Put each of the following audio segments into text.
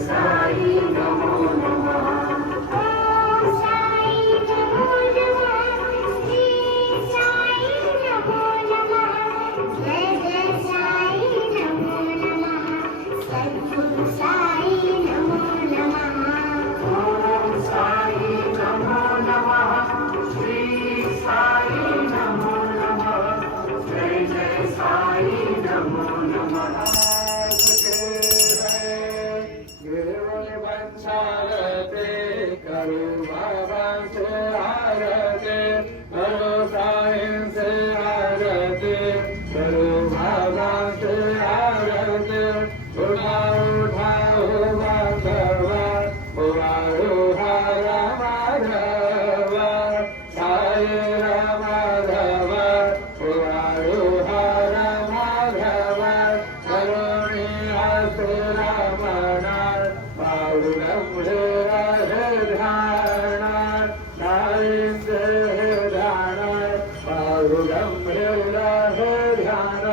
Sai Namo Namah आरती करो साईं से आरती करो बाबा से आरती उठा उठाओ बांधवा उवाळो हार माधव साई माधव उवाळो हार माधव करुणी आसे रमणा पाऊलम हे ध्यान साईं से ध्यान पाऊलम हे ध्यान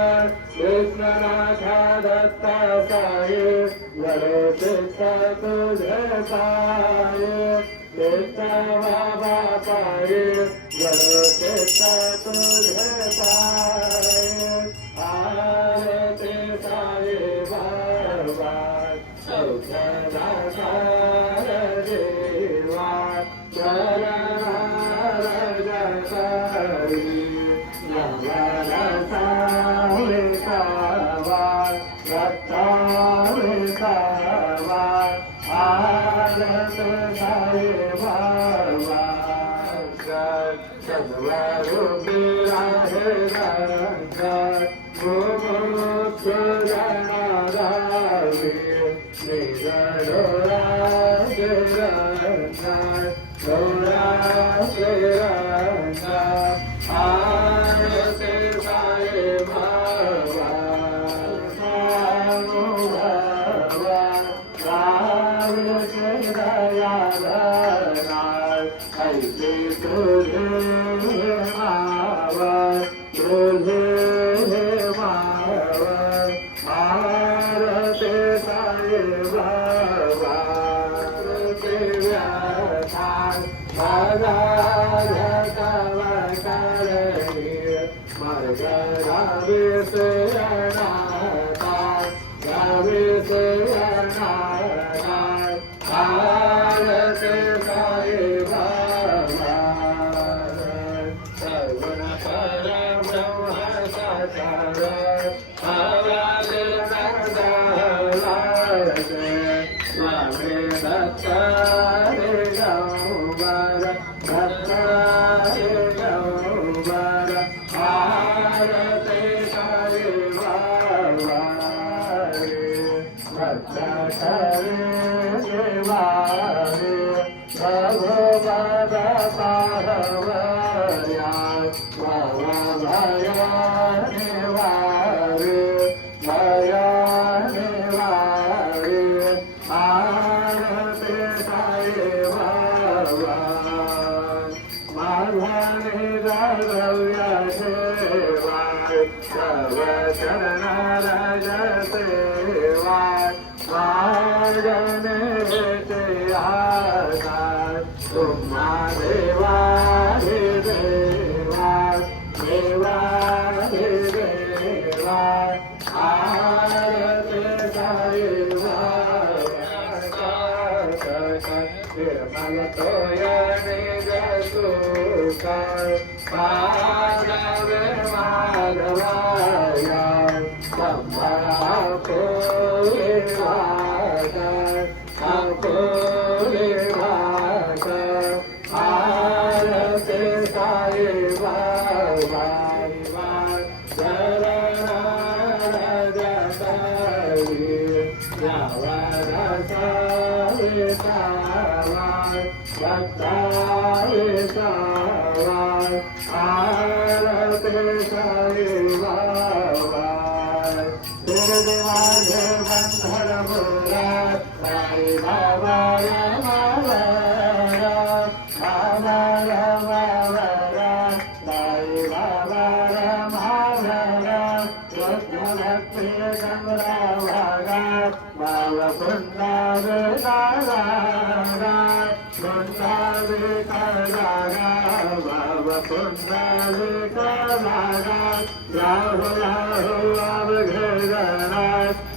कृष्णनाथा दत्ता साई वरो चित्त तुझे पाये चित्त बाबा पाये वरो चित्त तुझे पाये आरती साई बाबा सौख्यदातार देवा चरणार जसाई नवला साई सावा रत्ताई सावा आरत साई बाबा सद्वरूपी आहे रंगा गोमुखजनादावी निगडोरा गिरंगा डोरा गिरंगा आरती साई बाबा सानुभवा रावचे दयाधरा ऐसे तुझे मावा तुझे मावा आरती साई बाबा व्यथा माझा कवकरणी मर्ग गावी से अनाथा गावी से अनाथा आरती साई बाबा सगुण परब्रह्म साकार आवाज नंदलास स्वामी दत्ता रे गौबर दत्ता रे गौबर आरती साई बाबा भक्ता करे देवारे भगवद पाहवया बाबा भया निवारे भया निवारे आरती साई बाबा माधवानी राघव्या सेवा तव चरणारज सेवा मार्गने ते आधार तुम्हा देवा हे देवा देवा हे देवा आरती साई बाबा निर्मल तोयने जसुका माधव माधवाया संभरा कोई भाषा कोई भाषा आरती साई बाबा चरणार जसाई यावर साई सावा दत्ताई सावा आरती साई बाबा देवाधे बंधन बोला साई बाबा बाबा बाबा बाबा साई बाबा बाबा भक्ति गंगा भागा बाबा कुंडा बेदागा कुंडा बेदागा बाबा कुंडा बेदागा राहु राहु अब घेरना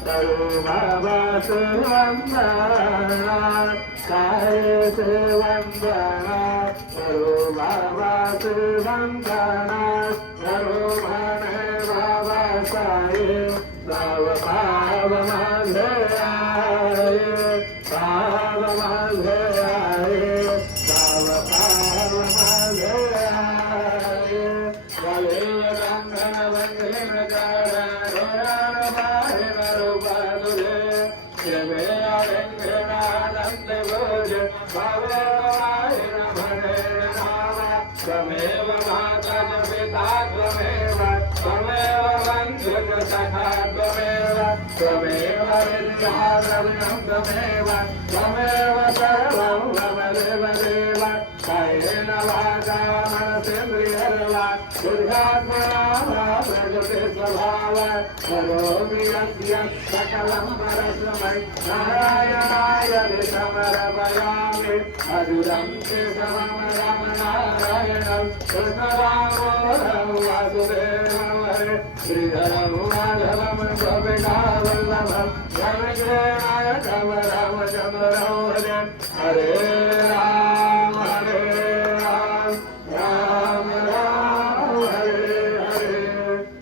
करो बाबा से वंदना साई से वंदना करो बाबा से वंदना करो भने बाबा साई सब पाव मांझे आए पाव मांझे आए सब पाव मांझे त्वमेव माता च पिता त्वमेव त्वमेव बन्धु च सखा त्वमेव त्वमेव विद्याद्रविणं त्वमेव त्वमेव सर्वं मम देव देव कायेन वाचा मनसेन्द्रियर्वा बुद्ध्यात्मना वा प्रकृते स्वभावात् करोमि यस्य सकलं परस्मै नारायणाय समर्पयामि अदुरं केशवं रमणारायणं कृष्णदामोदरं वासुदेवं हरे श्रीधरं माधवं गोपिकावल्लभं रमकृष्णायकं रामचन्द्रं भजे हरे राम राम राम हरे हरे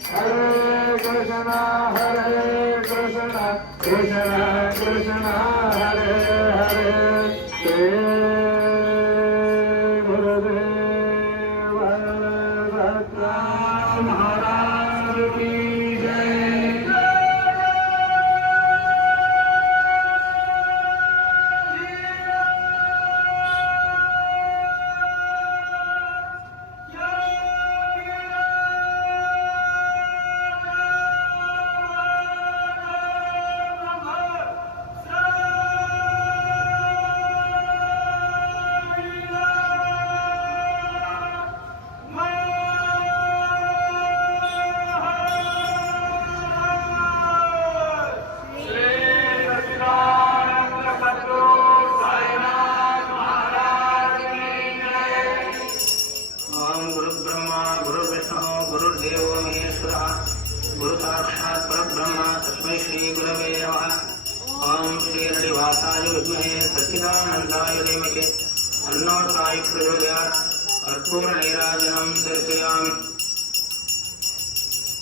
हरे कृष्ण कृष्ण कृष्ण हरे हरे श्री गुरुदेव दत्त महाराज की जय।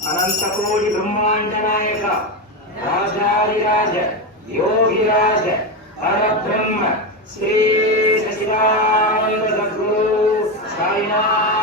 अनंतकोटि ब्रह्मांड नायक राजाधिराज योगिराज परब्रह्म श्री सच्चिदानंद सद्गुरु साईनाथ